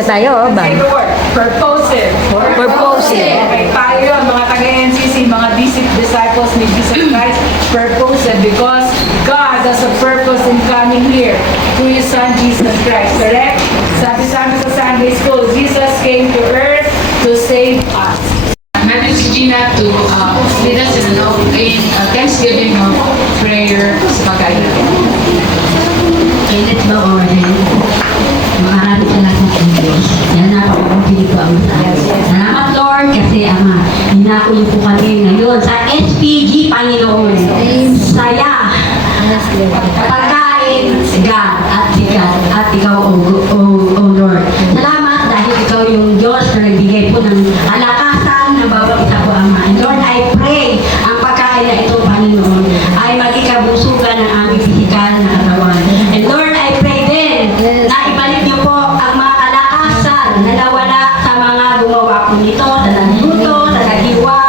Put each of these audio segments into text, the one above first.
na tayo, ba? Purposive. Purposive. Okay, tayo, mga taga-NCC, mga disciples ni Jesus Christ, purposive because God has a purpose in coming here through His Son, Jesus Christ. Correct? Sabi sa amin sa Sunday School, Jesus came to earth to save us. Natin si Gina to lead us in Thanksgiving prayer sa pagkain. Let ba orin? Maraming salamat sa Diyos. Yan napakabuti ko ang salamat Lord kasi Ama, hinako niyo po kami ngayon sa SPG Panginoon. Saya, pagkain, God at ikaw o Lord. Salamat dahil ikaw yung Diyos na nagbigay po ng kalakasan ng bawat isa po Ama. And Lord, I pray ang pagkain na ito Panginoon ay maging kabusugan ng aming pisikal na katawan. And Lord, I pray din na ibalik niyo po ang mga kalakasan na nawala sa mga gumawa po nito, sa nagluto, sa naghiwa.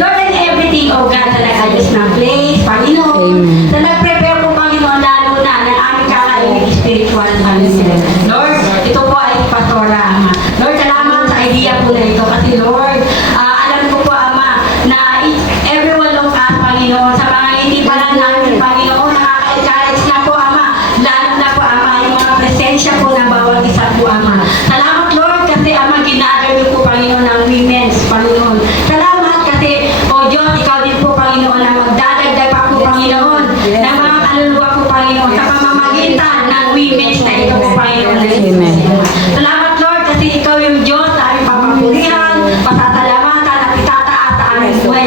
Lord, and everything, oh God, sa nag-ayos ng place, Panginoon, sa nag-prepare po, Panginoon, lalo na ng aming kakainin spiritual, Panginoon. Lord, ito po ay pastora, Ama. Lord, salamat sa idea po na ito kasi, Lord, alam ko po, Ama, na everyone of us, Panginoon, sa mga hindi pa lang namin, Panginoon, nakaka-encourage na po, Ama, lalo na po, Ama, yung mga presensya po ng bawat isa po, Ama. Salamat, Lord, kasi, Ama, ginagawa niyo po, Panginoon, ng women's, Panginoon. Salamat kasi, O Diyos, ikaw din po, Panginoon, na magdadagdag pa po, Panginoon, ng mga kaluluwa po, Panginoon, sa pamamagitan ng women's na ito po, Panginoon. Amen. Salamat, Lord, kasi ikaw yung Diyos sa aming papapurihan, pasasalamatan at itataas sa aming buhay.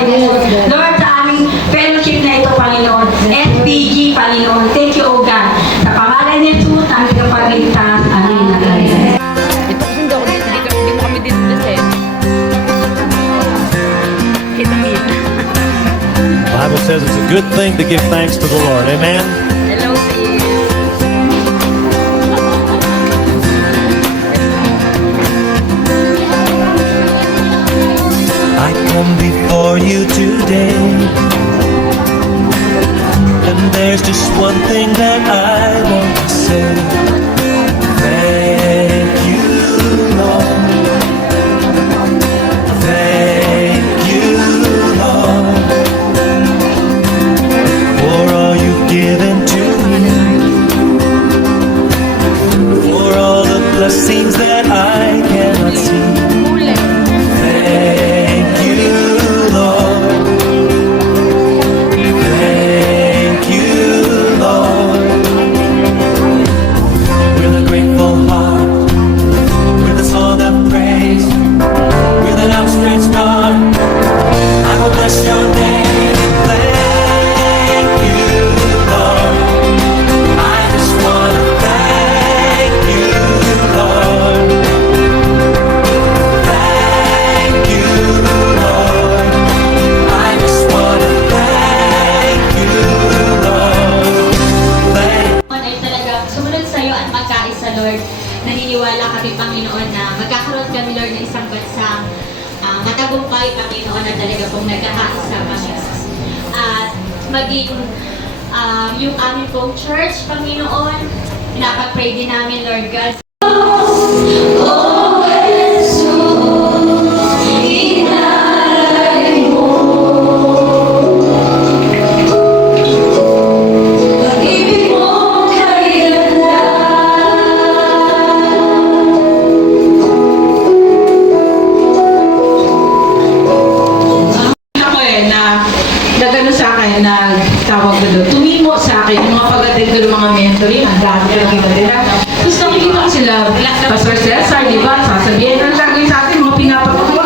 Lord, sa aming fellowship na ito, Panginoon, SPG, Panginoon, thank you, O God. Sa pangalan ni Jesus, ang kapagligtas. Amen. Ito kasi hindi mo kami dito kasi. Kitang-kita. The Bible says it's a good thing to give thanks to the Lord. Amen? Hello, sis. I come before you today, and there's just one thing that I want to say. Thank you, Lord. Thank you, Lord, for all you've given to me, for all the blessings that I cannot see. Thank you, Lord. Thank you, Lord. With a grateful heart, with a song of praise, with an outstretched arm, I will bless your name. Thank you, Lord. I just want to thank you, Lord. Thank you, Lord. I just want to thank you, Lord. Ay talaga sumunod sa iyo at magkaisa, Lord. Naniniwala kami, Panginoon, na magkakaroon kami, Lord, ng isang bansang matagumpay, Panginoon, na talaga pong nagkakaisa, Panginoon. At maging yung aming pong church, Panginoon, pinapag-pray din namin, Lord God. Ako na gano'n sa akin, na tawag ko doon, tumimo sa akin, yung mga pag-attend ko ng mga mentoring, ang dami nakikita nila. Tapos nakikita ko sila, Pastor Cesar, di ba, sasabihin, ang lagay sa atin, mga pinapagawa.